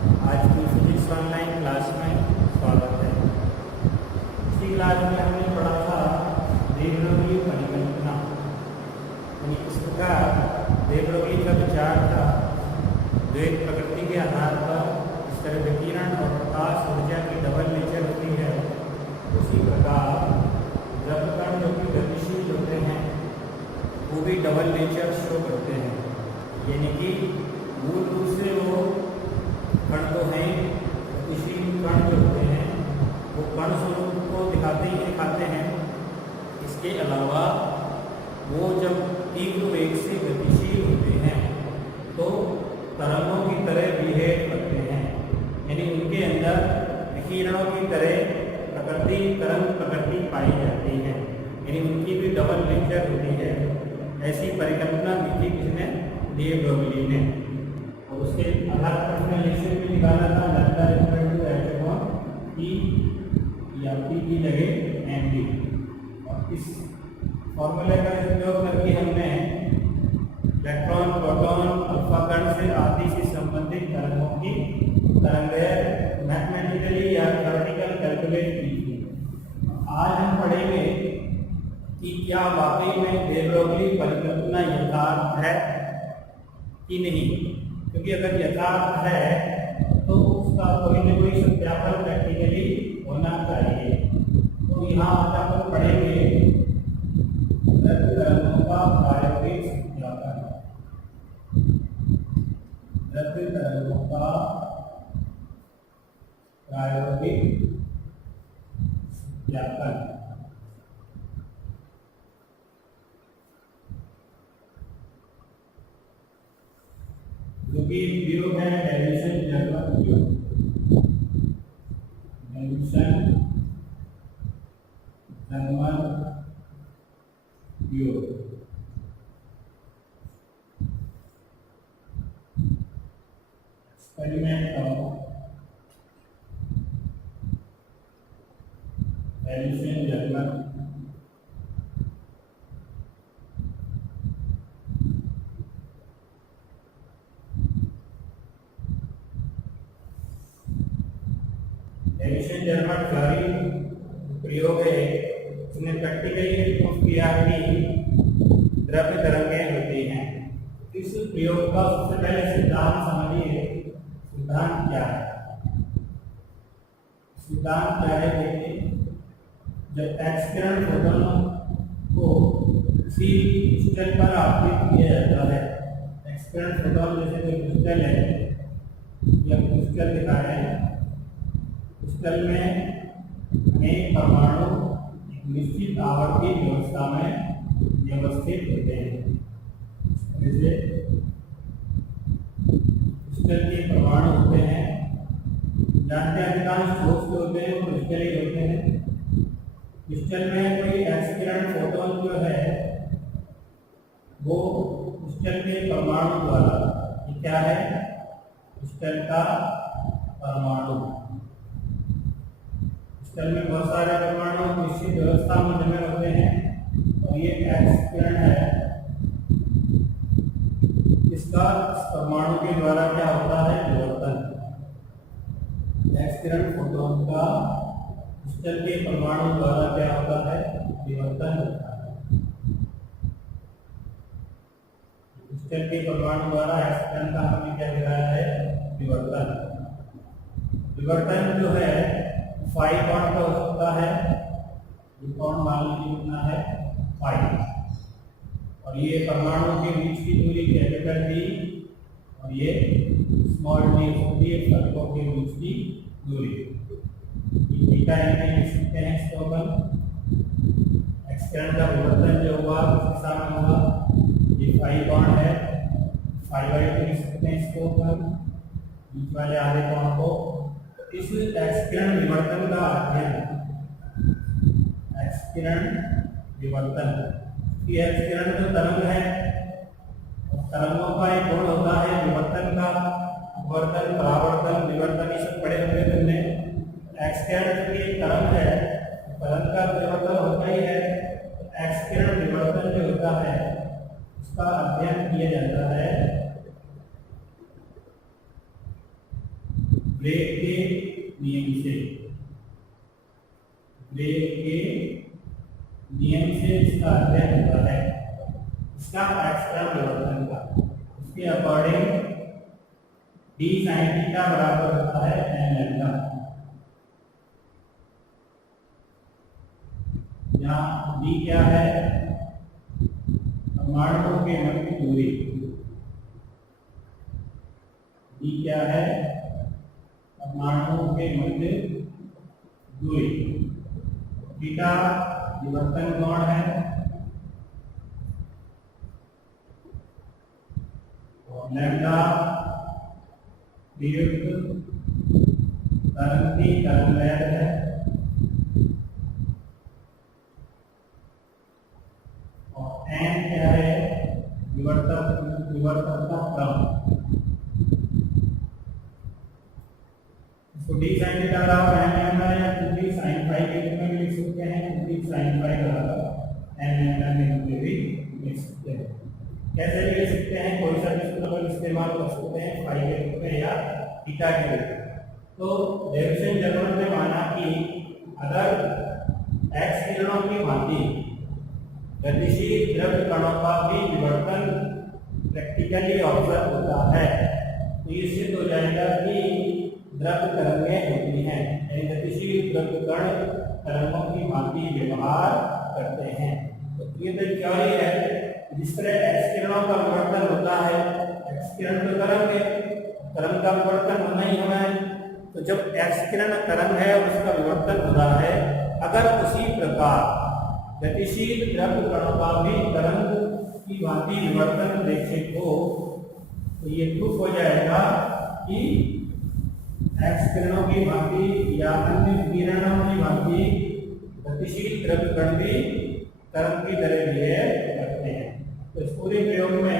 आज की physics online class में स्वागत है। पिछली क्लास में हमने पढ़ा था दे ब्रोगली परिकल्पना। इस प्रकार दे ब्रोगली का विचार था, जो एक प्रकृति के आधार पर इस तरह विकिरण और प्रकाश ऊर्जा की डबल नेचर होती है, उसी प्रकार जब कण जो कि गतिशील होते हैं वो भी डबल नेचर शो करते हैं। यानी कि मूल रूप से वो कण तो हैं, गतिशील कण जो होते हैं वो कण स्वरूप को दिखाते हैं। इसके अलावा वो जब तीव्र वेग से गतिशील होते हैं तो तरंगों की तरह बिहेव करते हैं, यानी उनके अंदर विकिरणों की तरह तरंग प्रकृति पाई जाती है, यानी उनकी भी डबल नेचर होती है। ऐसी परिकल्पना की थी किसने? दे ब्रोगली ने। और उसके आधार पर उसने निश्चित भी निकाला था lambda equal to h e या पी की जगह एम डी। और इस फॉर्मूले का उपयोग करके हमने इलेक्ट्रॉन, प्रोटॉन, अल्फा कण से आदि से संबंधित तरंगों की तरंगदैर्घ्य मैथमेटिकली या थ्योरेटिकल कैलकुलेट की थी। आज हम पढ़ेंगे कि क्या वाकई में दे ब्रोगली परिकल्पना यथार्थ है कि नहीं। क्योंकि अगर यथार्थ है तो उसका कोई न कोई सत्यापन प्रैक्टिकली होना चाहिए। तो यहाँ आज अपन पढ़ेंगे रद्द तरंगों का प्रायोगिक सत्यापन। रद्द तरंगों का प्रायोगिक सत्यापन। जो कि प्रयोग है डेल्यूशन जर्मन प्रयोग। डेल्यूशन जर्मन प्रयोग। Experiment of dilution German. Dilution German theory प्रयोग है, उसने प्रैक्टिकली प्रूफ किया कि द्रव्य तरंगें होती हैं। इस प्रयोग का सबसे पहले सिद्धांत समझिए। सिद्धांत क्या है? सिद्धांत क्या है? देखिए, जब एक्स किरण फोटोनों को किसी क्रिस्टल पर आपतित किया जाता है, एक्स किरण फोटोन जैसे कोई क्रिस्टल है या क्रिस्टल दिखा रहे हैं, क्रिस्टल में अनेक परमाणु एक निश्चित आवर्ती व्यवस्था में व्यवस्थित होते हैं। जैसे क्रिस्टल के परमाणु होते हैं, जानते अधिकांश ठोस जो होते हैं वो क्रिस्टल ही होते हैं। क्रिस्टल में कोई एक्स किरण फोटोन जो है वो क्रिस्टल के परमाणु द्वारा, ये क्या है? क्रिस्टल का परमाणु। क्रिस्टल में बहुत सारे परमाणु निश्चित व्यवस्था में जमे होते हैं और ये एक्स किरण है, इसका परमाणु के द्वारा क्या होता है? विवर्तन। एक्स किरण फोटोन का क्रिस्टल के परमाणु द्वारा क्या होता है? विवर्तन होता है। क्रिस्टल के परमाणु द्वारा एक्स किरण का हमने क्या दिखाया है? विवर्तन। विवर्तन जो है फाई बॉन्ड का हो सकता है, ये बॉन्ड मान लीजिए कितना है? फाई। और ये परमाणु के बीच की दूरी कैपिटल डी और ये स्मॉल डी होती है, तत्वों के बीच की दूरी। ये थीटा एन लिख सकते हैं इसको अपन। एक्स किरण का विवर्तन जो हुआ किस दिशा में होगा? ये फाई बॉन्ड है, फाई बाई 2 लिख सकते हैं इसको अपन, बीच वाले आधे कोण को। इस एक्स किरण विवर्तन का अध्ययन, एक्स किरण विवर्तन, ये एक्स किरण जो तरंग है, तरंगों का एक गुण होता है विवर्तन का। विवर्तन, परावर्तन, विवर्तन, ये सब पढ़े हुए तुमने। एक्स किरण की तरंग है, तरंग का विवर्तन होता ही है। एक्स किरण विवर्तन जो होता है उसका अध्ययन किया जाता है ब्रेग के नियम से, ब्रेग के नियम से इसका अध्ययन होता है, इसका एक्सटर्नल विवर्तन का। उसके अकॉर्डिंग डी साइन थीटा बराबर होता है एन लैम्डा। यहाँ डी क्या है, परमाणुओं के मध्य की दूरी। डी क्या है, परमाणुओं के मध्य दूरी। थीटा विवर्तन कोण है, और लैम्डा वियुक्त तरंग की तरंगदैर्घ्य है, और एन क्या है, विवर्तन का क्रम। इसको डी साइन थीटा बराबर एन लैम्डा या 2d sin phi के रूप में लिख सकते हैं, 2d sin phi बराबर एन लैम्डा के रूप में भी लिख सकते हैं। कैसे भी लिख सकते हैं, कोई सा भी सूत्र इस्तेमाल कर सकते हैं, फाई के रूप में या थीटा के रूप में। तो डेविसन जर्मन ने माना कि अगर एक्स किरणों की भांति गतिशील द्रव कणों का भी विवर्तन प्रैक्टिकली ऑब्जर्व होता है, तो ये सिद्ध हो जाएगा कि द्रव तरंगें होती हैं, यानी गतिशील द्रव कण तरंगों की भांति व्यवहार करते हैं। तो ये तो थ्योरी है, जिस तरह एक्स किरणों का विवर्तन होता है, एक्स किरण तो तरंग है, तरंग का विवर्तन होना ही होना है। तो जब एक्स किरण तरंग है और उसका विवर्तन हो रहा है, अगर उसी प्रकार गतिशील द्रव कणों का भी तरंग की भांति विवर्तन देखे तो ये प्रूफ हो जाएगा कि एक्स किरणों की भांति या अन्य किरणों की भांति गतिशील द्रव कण भी तरंग की तरह बिहेव करते हैं। तो इस पूरे प्रयोग में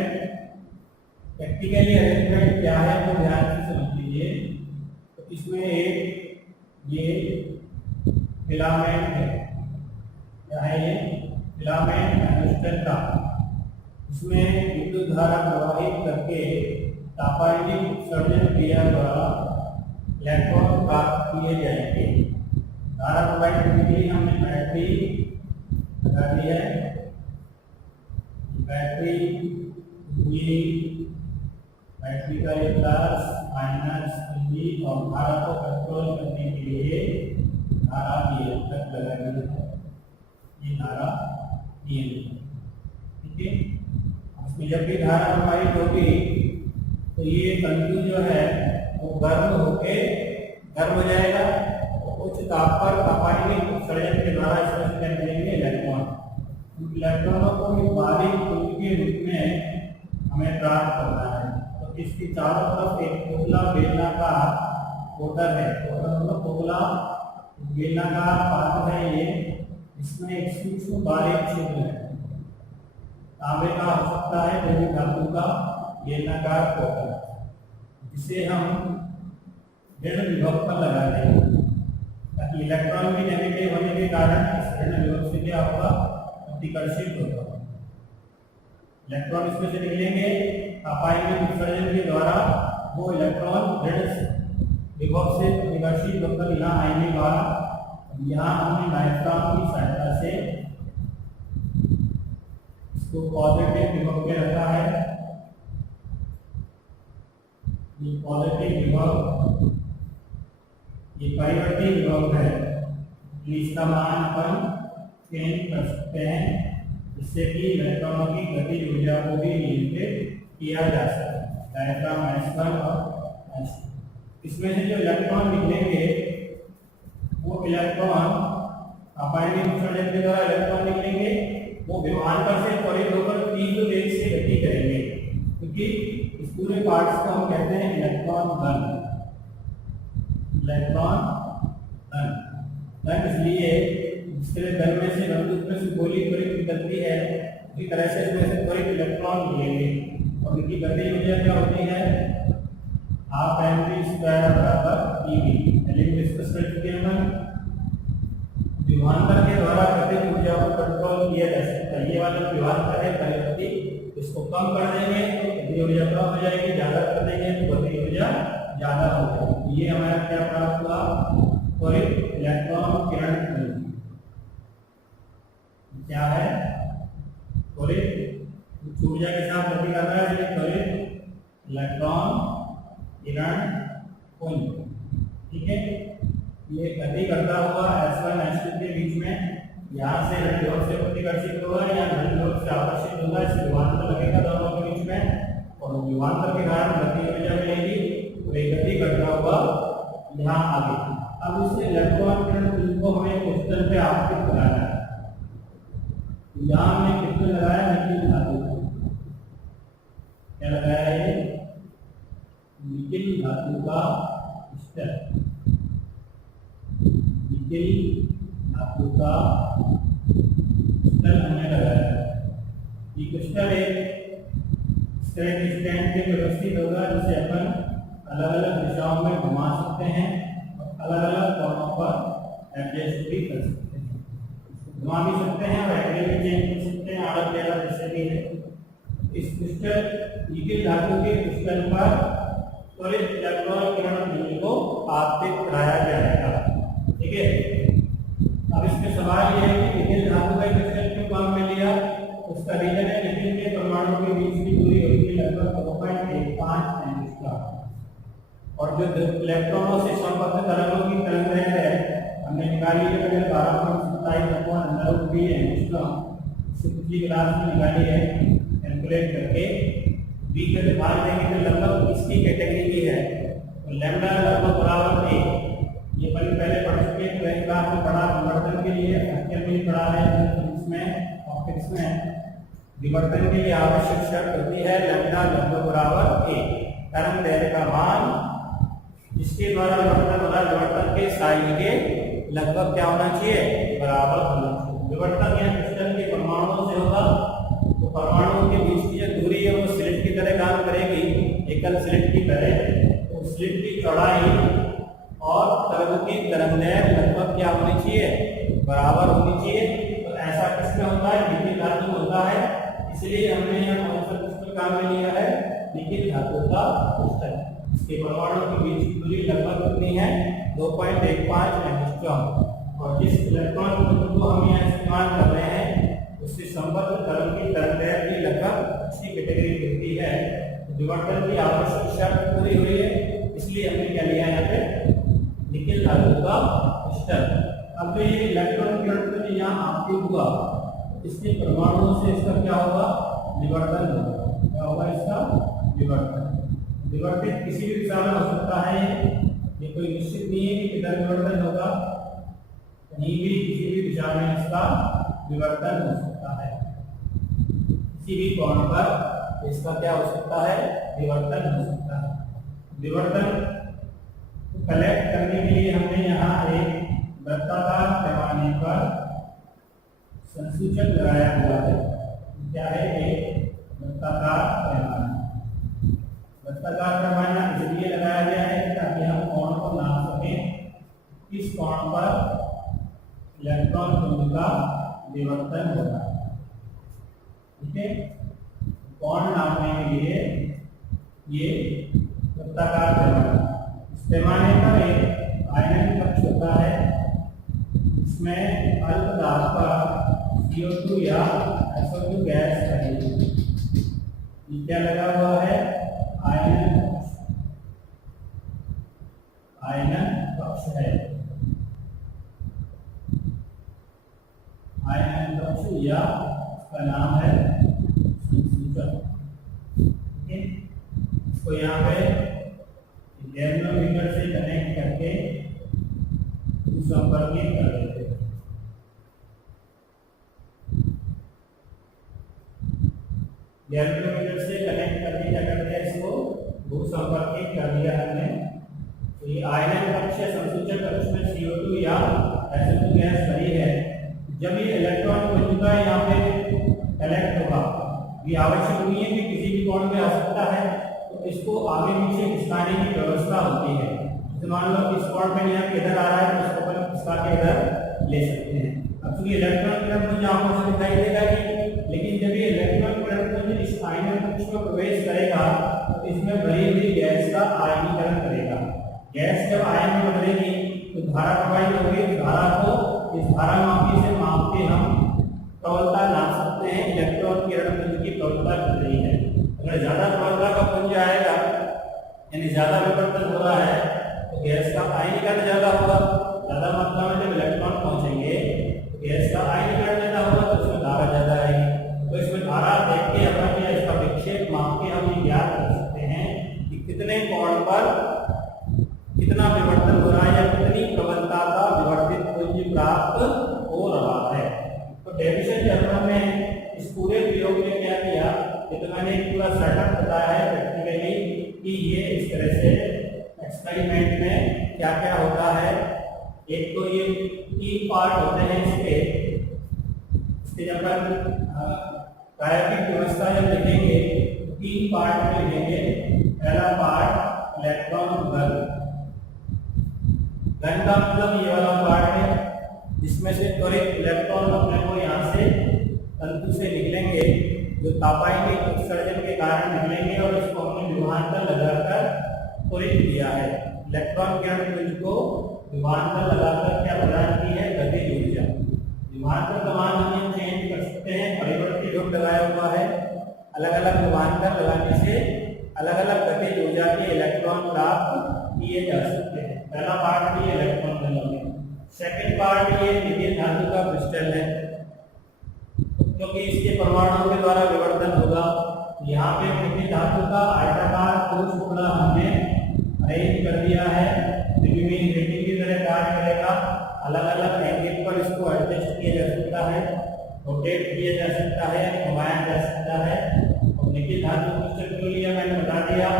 प्रैक्टिकली अरेंजमेंट क्या है तो ध्यान से समझ लीजिए। तो इसमें एक ये फिलामेंट है, क्या है ये फिलामेंट एनालिस्टर का, इसमें विद्युत धारा प्रवाहित करके तापायनिक उत्सर्जन क्रिया द्वारा इलेक्ट्रॉन प्राप्त किए जाएंगे। धारा प्रवाहित करने के लिए हमने बैटरी लगा दी है, बैटरी ये बैटरी का ये प्लस माइनस और धारा को कंट्रोल करने के लिए धारा ये तक लगाई है, ये धारा ये, ठीक है। इसमें जब भी धारा प्रवाहित होगी तो ये तंतु जो है वो गर्म होके गर्म हो जाएगा, तो उच्च ताप पर तापायनिक उत्सर्जन के द्वारा इसमें से निकलेंगे इलेक्ट्रॉन। इलेक्ट्रॉनों को एक बारीक पुंज के रूप में हमें प्राप्त करना है। तो इसके चारों तरफ एक खोखला बेलनाकार कोटर है, मतलब खोखला बेलनाकार पात्र है ये, इसमें एक सूक्ष्म बारीक छिद्र है, तांबे का हो सकता है, कोई भी धातु का बेलनाकार कोटर, जिसे हम ऋण विभव पर लगा देंगे ताकि इलेक्ट्रॉन भी नेगेटिव होने के कारण इस ऋण विभव से क्या होगा, प्रतिकर्षित होगा। इलेक्ट्रॉन इसमें से निकलेंगे, तापायनिक उत्सर्जन के द्वारा वो इलेक्ट्रॉन ऋण विभव से प्रतिकर्षित होकर यहाँ आने के बाद यहाँ हमने डायफ्राम की सहायता से इसको पॉजिटिव विभव पे रखा है। ये पॉजिटिव विभव ये परिवर्ती विभव है, इसका मान अपन चेंज कर सकते हैं जिससे कि इलेक्ट्रॉनों की गतिज ऊर्जा को भी नियंत्रित किया जा सके। डायफ्राम S1 और S2, इसमें से जो इलेक्ट्रॉन निकलेंगे वो इलेक्ट्रॉन तापायनिक उत्सर्जन के द्वारा इलेक्ट्रॉन निकलेंगे, वो विभवांतर से त्वरित होकर तीव्र वेग से गति करेंगे, क्योंकि इस पूरे पार्ट्स को हम कहते हैं इलेक्ट्रॉन घन। इलेक्ट्रॉन घन इसलिए जिसके घन में से बंदूक में से गोली त्वरित निकलती है, उसी तरह से इसमें से त्वरित इलेक्ट्रॉन मिलेंगे और इनकी गतिज ऊर्जा क्या होती है, हाफ mv² बराबर ev। विभवांतर के द्वारा गतिज ऊर्जा को कंट्रोल किया जा सकता है। ये वाला विभवांतर है परिवर्ती, इसको कम कर देंगे तो गतिज ऊर्जा कम हो जाएगी, ज्यादा कर देंगे तो गतिज ऊर्जा ज्यादा हो जाएगी। ये हमारा क्या प्राप्त हुआ, त्वरित इलेक्ट्रॉन किरण पुंज। क्या है, त्वरित ऊर्जा के साथ गति कर रहा है, इसलिए त्वरित इलेक्ट्रॉन किरण पुंज। ठीक है, ये गति करता हुआ S1 S2 के बीच में यहाँ से ऋण ध्रुव से प्रतिकर्षित होगा या ऋण ध्रुव से आकर्षित होगा, इस विभवांतर लगेगा दोनों के बीच में, और विभवांतर के कारण गति ऊर्जा मिलेगी। तो ये गति करता हुआ यहाँ आगे। अब इस इलेक्ट्रॉन किरण पुंज को हमें क्रिस्टल पे आपतित कराना है। यहाँ हमने क्रिस्टल लगाया निकिल धातु का। क्या लगाया है, निकिल धातु का क्रिस्टल। निकिल धातु का क्रिस्टल हमने लगाया। ये क्रिस्टल एक स्टैंड पे व्यवस्थित होगा, जिसे अपन अलग अलग दिशाओं में घुमा सकते हैं और अलग अलग कोणों पर एडजस्ट भी कर सकते हैं। घुमा भी सकते हैं और एंगल भी चेंज कर सकते हैं, आड़ा टेढ़ा जैसे भी है। इस क्रिस्टल निकिल धातु के क्रिस्टल पर त्वरित इलेक्ट्रॉन किरण पुंज को आपतित कराया जाएगा। ठीक है, अब इसमें सवाल यह है कि निकिल धातु का क्रिस्टल क्यों काम में लिया। उसका रीजन है निकिल के परमाणु के बीच की दूरी होती है लगभग 2.15 एंगस्ट्रॉम, और जो इलेक्ट्रॉनों से संबद्ध तरंगों की तरंगदैर्घ्य है हमने निकाली है, करीब 12.27 एंगस्ट्रॉम। पिछली क्लास में निकाली है, कैलकुलेट करके बी का मान देंगे तो लगभग इसकी कैटेगरी की है, तो लैम्डा लगभग बराबर 1। ये पहले पढ़ चुके हैं, पहली क्लास में पढ़ा विवर्तन के लिए, फैक्टर में पढ़ा है, इसमें ऑप्टिक्स में विवर्तन के लिए आवश्यक शर्त होती है लैम्डा लगभग बराबर 1। तरंगदैर्घ्य का मान जिसके द्वारा विवर्तन होगा, विवर्तन के साई के लगभग क्या होना चाहिए, बराबर होना चाहिए। विवर्तन या क्रिस्टल के परमाणुओं से होगा, तो परमाणुओं के बीच की जो दूरी है वो स्लिट की तरह काम करेगी, एकल स्लिट की तरह। तो स्लिट की चौड़ाई और तरंग की तरंगदैर्घ्य लगभग क्या होनी चाहिए, बराबर होनी चाहिए। तो ऐसा किसमें होता है, निकिल धातु होता है, इसलिए हमने यहाँ कौन सा क्रिस्टल काम में लिया है, निकिल धातु का क्रिस्टल। इसके परमाणु के बीच की दूरी लगभग कितनी है, 2.15 एंगस्ट्रॉम। और जिस इलेक्ट्रॉन पुंज को हम यहाँ इस्तेमाल कर रहे हैं उससे संबद्ध तरंग की तरंगदैर्घ्य भी लगभग इसी कैटेगरी की होती है। विवर्तन की आवश्यक शर्त पूरी हुई है, इसलिए हमने क्या लिया यहाँ पे, निकिल धातु का क्रिस्टल। अब जो ये इलेक्ट्रॉन किरण पुंज यहाँ आपतित हुआ, इसके परमाणुओं से इसका क्या होगा, विवर्तन होगा। क्या होगा इसका, विवर्तन। विवर्तित किसी भी दिशा में हो सकता है, ये कोई निश्चित नहीं है कि किधर विवर्तन होगा, कहीं भी किसी भी दिशा में इसका विवर्तन हो सकता है। किसी भी कोण पर इसका क्या हो सकता है, विवर्तन हो सकता है। विवर्तन कलेक्ट करने के लिए हमने यहाँ एक वृत्ताकार पैमाने पर संसूचक लगाया हुआ है। क्या है, एक वृत्ताकार पैमाना। वृत्ताकार पैमाना इसलिए लगाया गया है ताकि हम कोण को नाप सकें, किस कोण पर इलेक्ट्रॉन पुंज का विवर्तन होगा। ठीक है, कोण नापने के लिए ये वृत्ताकार पैमाना। इस पैमाने पर एक आयनन कक्ष होता है, इसमें अल्प दाब का CO2 या SO2 गैस रहेगी। ये क्या लगा हुआ है, आयनन कक्ष है। आयनन कक्ष या इसका नाम है संसूचक। इसको यहाँ पे गैल्वेनोमीटर से कनेक्ट करके संपर्कित कर देते हैं। गैल्वेनोमीटर से कनेक्ट करके क्या करते हैं, इसको भूसंपर्कित कर दिया हमने। तो ये आयनन कक्ष संसूचक कक्ष में CO2 या SO2 गैस भरी है। जब ये इलेक्ट्रॉन पुंज का यहाँ पे कलेक्ट होगा, ये आवश्यक नहीं है कि किसी भी कोण में आ सकता है, तो इसको आगे पीछे खिसकाने की व्यवस्था होती है। तो मान लो इस कोण में यहाँ किधर आ रहा है, तो इसको अपन खिसका के इधर ले सकते हैं। अब चूंकि इलेक्ट्रॉन किरण पुंज आपको से दिखाई देगा कि, लेकिन जब ये इलेक्ट्रॉन किरण पुंज इस आयनन कक्ष में प्रवेश करेगा तो इसमें भरी हुई गैस का आयनीकरण करेगा। गैस धारा प्रवाहित होगी, धारा को इस धारा मापी से माप के हम प्रबलता नाप सकते हैं इलेक्ट्रॉन किरण पुंज की प्रबलता कितनी है। अगर ज्यादा प्रबलता का पुंज आएगा यानी ज्यादा विवर्तन हो रहा है तो गैस का आयनीकरण ज्यादा होगा, ज्यादा मात्रा में जब इलेक्ट्रॉन पहुंचेंगे तो गैस का आयनीकरण ज्यादा होगा तो उसमें धारा ज्यादा आएगी। तो इसमें धारा देख के अपन या इसका विक्षेप माप के हम ये ज्ञात कर सकते हैं कि कितने कोण पर कितना विवर्तन हो रहा है या कितनी प्रबलता का विवर्तित पुंज प्राप्त हो रहा है। तो डेविसन जर्मन ने इस पूरे प्रयोग में क्या किया, ये तो मैंने एक पूरा सेटअप बताया है प्रैक्टिकली कि ये इस तरह से एक्सपेरिमेंट में क्या क्या होता है। एक तो ये 3 पार्ट होते हैं इसके जब प्रायोगिक व्यवस्था जब लिखेंगे तो 3 पार्ट में लिखेंगे। पहला पार्ट इलेक्ट्रॉन घन का मतलब ये वाला पार्ट है जिसमें से त्वरित इलेक्ट्रॉन अपने को यहाँ से तंतु से निकलेंगे जो तापायनिक उत्सर्जन के कारण निकलेंगे और इसको हमने विभवांतर लगाकर त्वरित किया है। इलेक्ट्रॉन किरण पुंज को विभवांतर लगाकर क्या प्रदान की है, गतिज ऊर्जा। विभवांतर का मान हम चेंज कर सकते हैं, परिवर्ती योग लगाया हुआ है। अलग अलग विभवांतर लगाने से अलग अलग गतिज ऊर्जा के इलेक्ट्रॉन प्राप्त किए जा सकते हैं। पहला पार्ट ये इलेक्ट्रॉन घन हो गया। सेकंड पार्ट ये निकेल धातु का क्रिस्टल है क्योंकि इसके परमाणुओं के द्वारा विवर्तन होगा। यहाँ पे निकेल धातु का आयताकार ठोस टुकड़ा हमने अरेंज कर दिया है, रिवीविंग रेटिंग की तरह कार्य करेगा। अलग अलग एंगल पर इसको एडजस्ट किया जा सकता है, रोटेट किया जा सकता है, घुमाया जा सकता है। और निकेल धातु क्रिस्टल के लिए मैंने बता दिया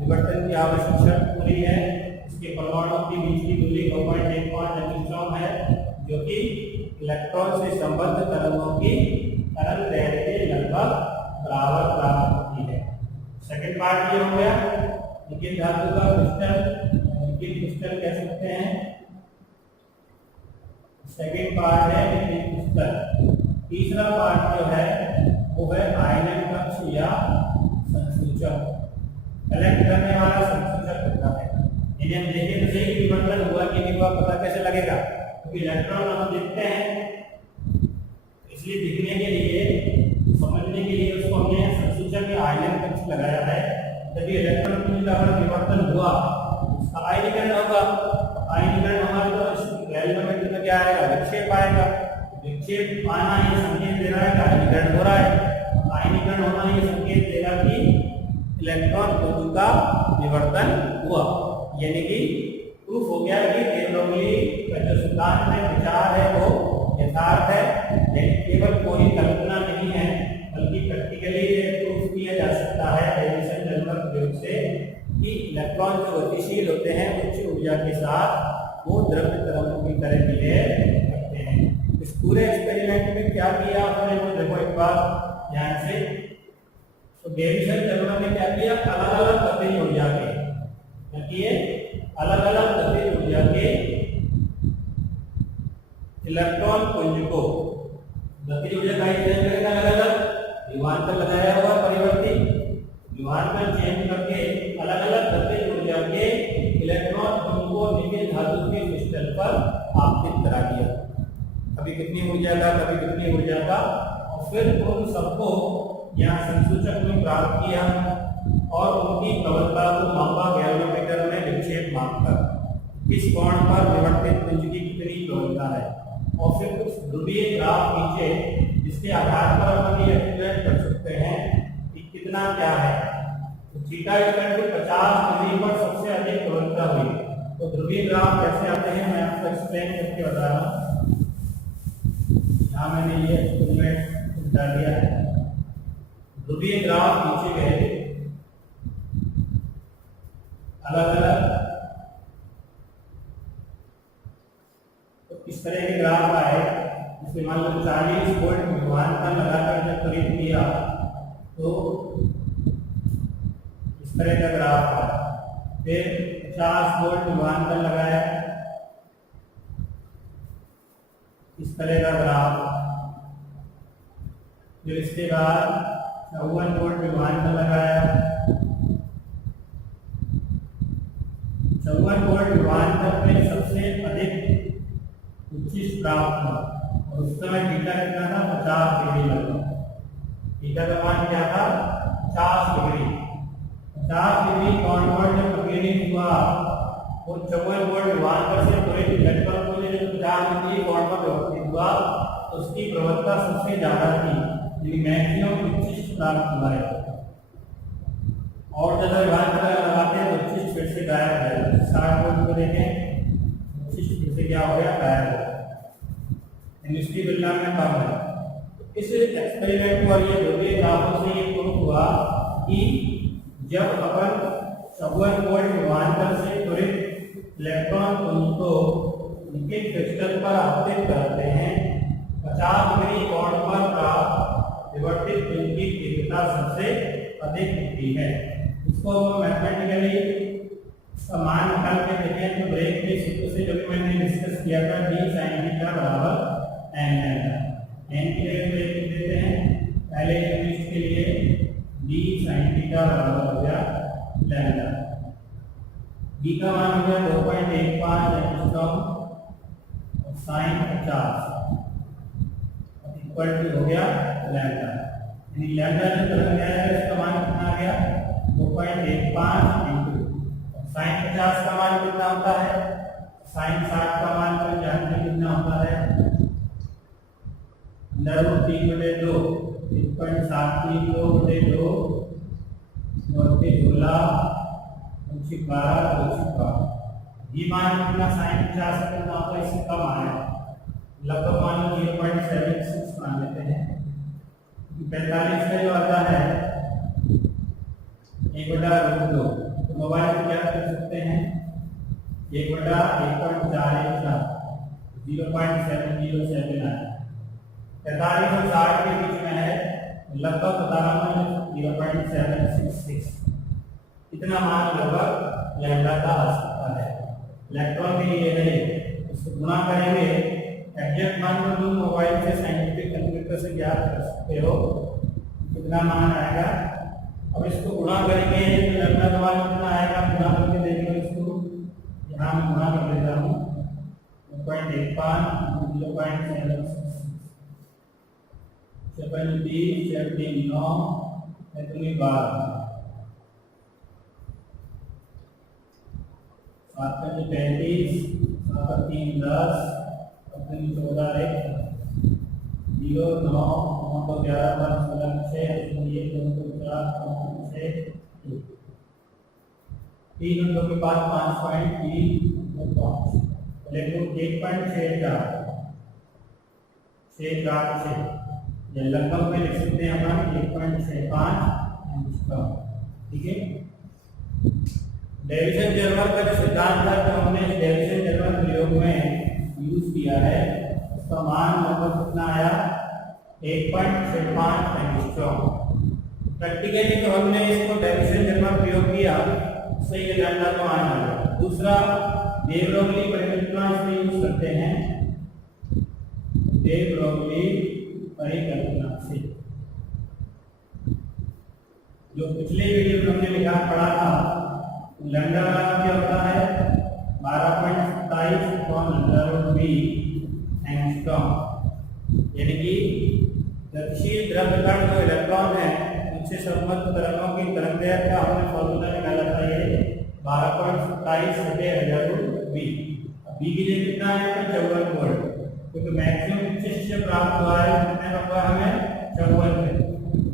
विवर्तन की आवश्यक शर्त पूरी है। इसके परमाणुओं के बीच की दूरी 2.15 एंगस्ट्रॉम है जो कि इलेक्ट्रॉन से संबद्ध तरंगों की तरंग दैर्घ्य के लगभग बराबर प्राप्त होती है। सेकंड पार्ट ये हो गया निकेल धातु का क्रिस्टल, निकेल क्रिस्टल कह सकते हैं। सेकंड पार्ट है निकेल क्रिस्टल। तीसरा पार्ट जो है वो है आयनन कक्ष या संसूचक, कलेक्ट करने वाला संसूचक होता है। इन्हें हम देखें तो सही विवर्तन हुआ कि नहीं हुआ पता कैसे लगेगा, क्योंकि इलेक्ट्रॉन हम देखते हैं इसलिए दिखने के लिए समझने के लिए उसको हमने संसूचक या आयनन कक्ष लगाया है। जब ये इलेक्ट्रॉन पुंज का अगर विवर्तन हुआ उसका आयनीकरण होगा, आयनीकरण हमारे तो गैल्वेनोमीटर में क्या आएगा, विक्षेप आएगा। विक्षेप आना ये संकेत दे रहा है कि आयनीकरण हो रहा है, आयनीकरण होना ये संकेत देगा कि इलेक्ट्रॉन पुंज का विवर्तन हुआ। यानी कि प्रूफ हो गया कि de Broglie का जो सिद्धांत में विचार है वो यथार्थ है, लेकिन केवल कोई कल्पना नहीं है बल्कि प्रैक्टिकली ये प्रूफ किया जा सकता है डेविसन जर्मन प्रयोग से कि इलेक्ट्रॉन जो गतिशील होते हैं उच्च ऊर्जा के साथ वो द्रव्य तरंगों की तरह बिहेव करते हैं। इस पूरे एक्सपेरिमेंट में क्या किया आपने वो देखो एक बार ध्यान से। तो डेविसन जर्मन ने क्या किया, अलग अलग गतिज ऊर्जा के अलग अलग गतिज ऊर्जा के इलेक्ट्रॉन पुंज को गतिज ऊर्जा का करेगा अलग अलग विभवांतर लगाया हुआ परिवर्ती विभवांतर चेंज करके अलग अलग गतिज ऊर्जा के इलेक्ट्रॉन पुंज को निकेल धातु के क्रिस्टल पर आपतित करा दिया। कभी कितनी ऊर्जा का कभी कितनी ऊर्जा का, और फिर उन सबको यहाँ संसूचक में प्राप्त किया और उनकी प्रबलता को मापा गैल्वेनोमीटर में विक्षेप मापकर किस कोण पर विवर्तित पुंज की कितनी प्रबलता है। और फिर कुछ ध्रुवीय ग्राफ नीचे जिसके आधार पर अपन ये एस्टिमेट कर सकते हैं कि कितना क्या है। तो थीटा इक्वल टू 50 डिग्री पर सबसे अधिक प्रबलता हुई। तो ध्रुवीय ग्राफ कैसे आते हैं मैं आपको एक्सप्लेन करके बता रहा हूँ। यहाँ मैंने ये एस्टिमेट डाल दिया है। ध्रुवीय ग्राफ नीचे गए अलग अलग, तो इस तरह के ग्राफ आए जिसमें मान लो 40 वोल्ट विभवांतर लगाकर जब खरीद किया तो इस तरह का ग्राफ आया। फिर 50 वोल्ट विभवांतर लगाया इस तरह का ग्राफ। फिर इसके बाद 54 वोल्ट विभवांतर लगाया, 54 वोल्ट विभवांतर में सबसे अधिक उच्चिष्ट प्राप्त हुआ और उस समय थीटा कितना था 50 डिग्री लगभग। थीटा का मान क्या था 50 डिग्री। 50 डिग्री कोण पर जब विकिरण हुआ वो 54 वोल्ट विभवांतर से त्वरित इलेक्ट्रॉन को जो 50 डिग्री कोण पर विवर्तित हुआ तो उसकी प्रवणता सबसे ज्यादा थी, यानी मैक्सिमम उच्चिष्ट प्राप्त हुआ है। और ज्यादा विभवांतर लगाते हैं तो उच्चिष्ट फिर से गायब है। 60 वोल्ट को देखें उच्चिष्ट फिर से क्या हो गया गायब हो गया, इसकी तुलना में कम है। इस एक्सपेरिमेंट और ये ध्रुवीय ग्राफों से ये प्रूव हुआ कि जब अपन 54 वोल्ट विभवांतर से त्वरित इलेक्ट्रॉन पुंज को निकिल क्रिस्टल पर आपतित करते हैं 50 डिग्री कोण पर प्राप्त विवर्तित पुंज की तीव्रता सबसे अधिक होती है। इसको मैथमेटिकली मान निकाल के देखें तो ब्रेक के सूत्र से जो भी मैंने डिस्कस किया था d sin थीटा बराबर n है। n के लिए ब्रेक देते हैं, पहले यूनिट के लिए d sin थीटा बराबर हो गया लैम्डा। d का मान हो गया 2.15 एंगस्ट्रॉम और sin 50 इक्वल टू हो गया लैम्डा। यानी लैम्डा जो तरंग है इसका मान कितना आ गया 2.15 इनटू sin 50 का मान कितना होता है, sin 60 का मान तो जानते हैं कितना होता है √3/2 1.732/2 और फिर 16 ये मान कितना sin 50 का कितना होता है, इससे कम आया लगभग मान लो 0.76 मान लेते हैं। 45 का जो आता है 1/√2 तो मोबाइल में क्या कर सकते हैं 1/1.414 0.707 आया। 45 और 60 के बीच में है लगभग बता रहा हूँ 0.766 इतना मान लगभग लैम्डा का आ सकता है। इलेक्ट्रॉन के लिए नहीं, इसको गुणा करेंगे एग्जैक्ट मान को तुम मोबाइल से साइंटिफिक कैलकुलेटर से ज्ञात कर सकते हो कितना मान आएगा। अब इसको गुणा करेंगे तो लैम्डा का मान कितना आएगा, गुणा करके देखेंगे इसको। यहाँ मैं गुणा कर देता हूँ 1.15 0.766 लगभग में लिख सकते हैं अपन 1.65 एंगस्ट्रॉम। ठीक है, डेविसन जर्मर का जो सिद्धांत था जो हमने डेविसन जर्मर प्रयोग में यूज किया है उसका मान लगभग कितना आया 1.65 एंगस्ट्रॉम। प्रैक्टिकली तो हमने इसको डेविसन जर्मर प्रयोग किया उससे ये लैम्डा का मान आया। दूसरा डे ब्रोगली परिकल्पना इसमें यूज करते हैं, डे ब्रोगली परिकल्पना से जो पिछले वीडियो में हमने लिखा पढ़ा था लैम्डा क्या होता है 12.27 एंगस्ट्रॉम। यानी कि गतिशील द्रव्य कण जो इलेक्ट्रॉन है उनसे संबद्ध तरंगों की तरंगदैर्घ्य का हमने फॉर्मूला निकाला था ये 12.27/√v। v के लिए कितना है 54 वोल्ट क्योंकि मैक्सिमम उच्चिष्ट से प्राप्त हुआ है कितने नंबर हमें 54 में।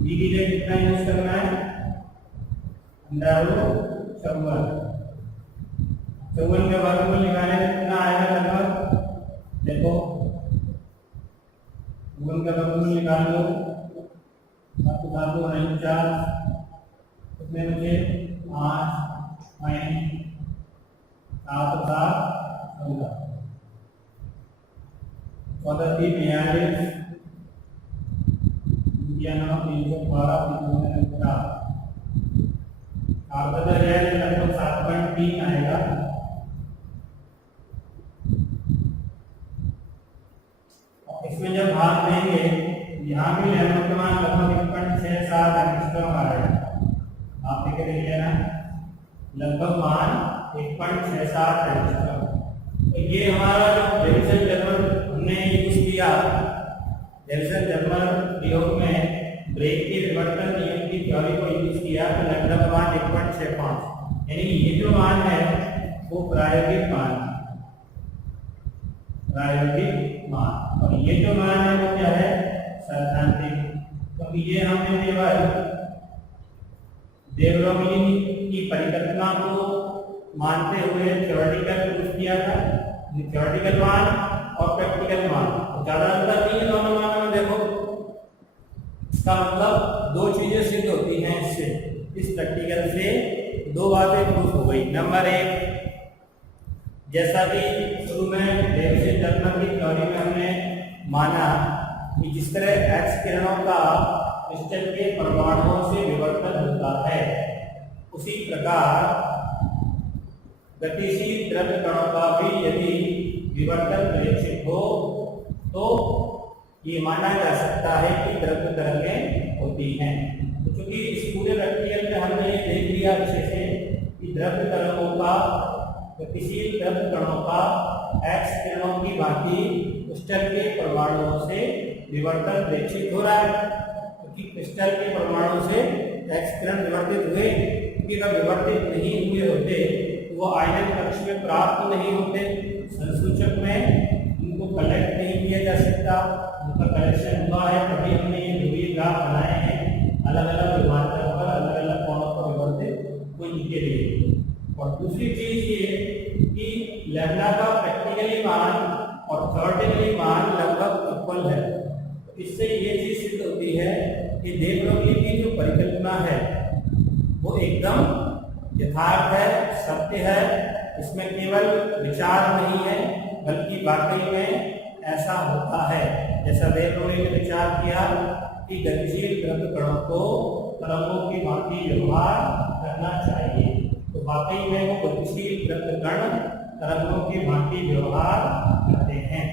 v के लिए कितना यूज करना है √54 के वर्गमूल निकालने में कितना आएगा लगभग देखो 54 का वर्गमूल निकाल लो आपको धातु 49 कितने मुझे 5.77 पद्धति 42 इंडिया नाम 312 आपका लगभग 7.3 आएगा। इसमें जब भाग देंगे यहाँ भी लैम्डा का मान लगभग 1.67 एंगस्ट्रॉम आएगा। आप देख लेना लगभग मान 1.67 एंगस्ट्रॉम। तो ये हमारा जो डेविसन जर्मर किया। डेविसन जर्मर प्रयोग में ब्रेग के विवर्तन नियम की थ्योरी को यूज किया तो लैम्ब्डा मान 1.65, यानी ये जो मान है वो प्रायोगिक मान, और ये जो मान है वो क्या है, सैद्धांतिक। तो ये हमने केवल दे ब्रोगली की परिकल्पना को मानते हुए थ्योरेटिकल प्रूफ किया था। थ्योरेटिकल मान और प्रैक्टिकल मान ज्यादा अंतर नहीं है दोनों मानों में। देखो इसका मतलब दो चीजें सिद्ध होती हैं इससे, इस प्रैक्टिकल से दो बातें प्रूफ हो गई। नंबर एक, जैसा कि शुरू में डेविसन जर्मर की थ्योरी में हमने माना कि जिस तरह एक्स किरणों का क्रिस्टल के परमाणुओं से विवर्तन होता है, उसी प्रकार गतिशील द्रव्य कणों का भी यदि विवर्तन परीक्षित हो तो ये माना जा सकता है कि द्रव्य तरंगें होती हैं। तो चूंकि इस पूरे प्रैक्टिकल में हमने ये देख लिया अच्छे से कि द्रव्य तरंगों का, गतिशील द्रव्य कणों का एक्स किरणों की भांति क्रिस्टल के परमाणुओं से विवर्तन प्रेक्षित हो रहा है, क्योंकि क्रिस्टल के परमाणु से एक्स किरण विवर्तित हुए, क्योंकि अगर विवर्तित नहीं हुए होते तो वो आयनन कक्ष में प्राप्त नहीं होते, संसूचक में उनको कलेक्ट नहीं किया जा सकता। उनका कलेक्शन हुआ है तभी हमने ये ध्रुवीय ग्राफ बनाए हैं, अलग अलग विभाजन पर अलग अलग कोणों पर विवर्तित हुई के लिए। और दूसरी चीज ये कि लैम्ब्डा का प्रैक्टिकली मान और थ्योरेटिकली मान लगभग इक्वल है। तो इससे ये चीज सिद्ध होती है कि दे ब्रोगली की जो परिकल्पना है वो एकदम यथार्थ है, सत्य है, इसमें केवल विचार नहीं है बल्कि वाकई में ऐसा होता है। जैसा दे ब्रोगली ने विचार किया कि गतिशील द्रव्य कणों को तरंगों की भांति व्यवहार करना चाहिए, तो वाकई में वो गतिशील द्रव्य कण तरंगों की भांति व्यवहार करते हैं।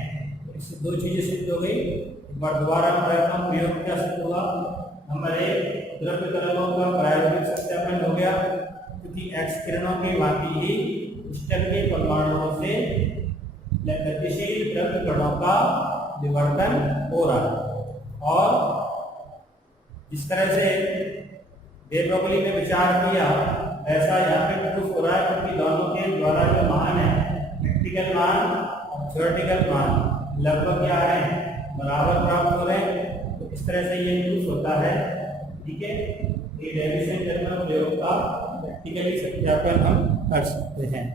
तो इससे दो चीजें सिद्ध हो गई। एक बार दोबारा प्रयत्न प्रयोग क्या सिद्ध हुआ। नंबर एक, द्रव्य तरंगों का प्रायोगिक सत्यापन हो गया, क्योंकि एक्स किरणों की भांति ही क्रिस्टल के परमाणुओं से गतिशील द्रव्य कणों का विवर्तन हो रहा है। और जिस तरह से दे ब्रोगली ने विचार किया ऐसा यहाँ पे प्रूफ हो रहा है, क्योंकि दोनों के द्वारा जो मान है, प्रैक्टिकल मान और थ्योरेटिकल मान लगभग क्या है, बराबर प्राप्त हो रहे हैं। तो इस तरह से ये प्रूफ होता है। ठीक है, ये डेविसन जर्मर प्रयोग का प्रैक्टिकली सत्यापन हम कर सकते हैं।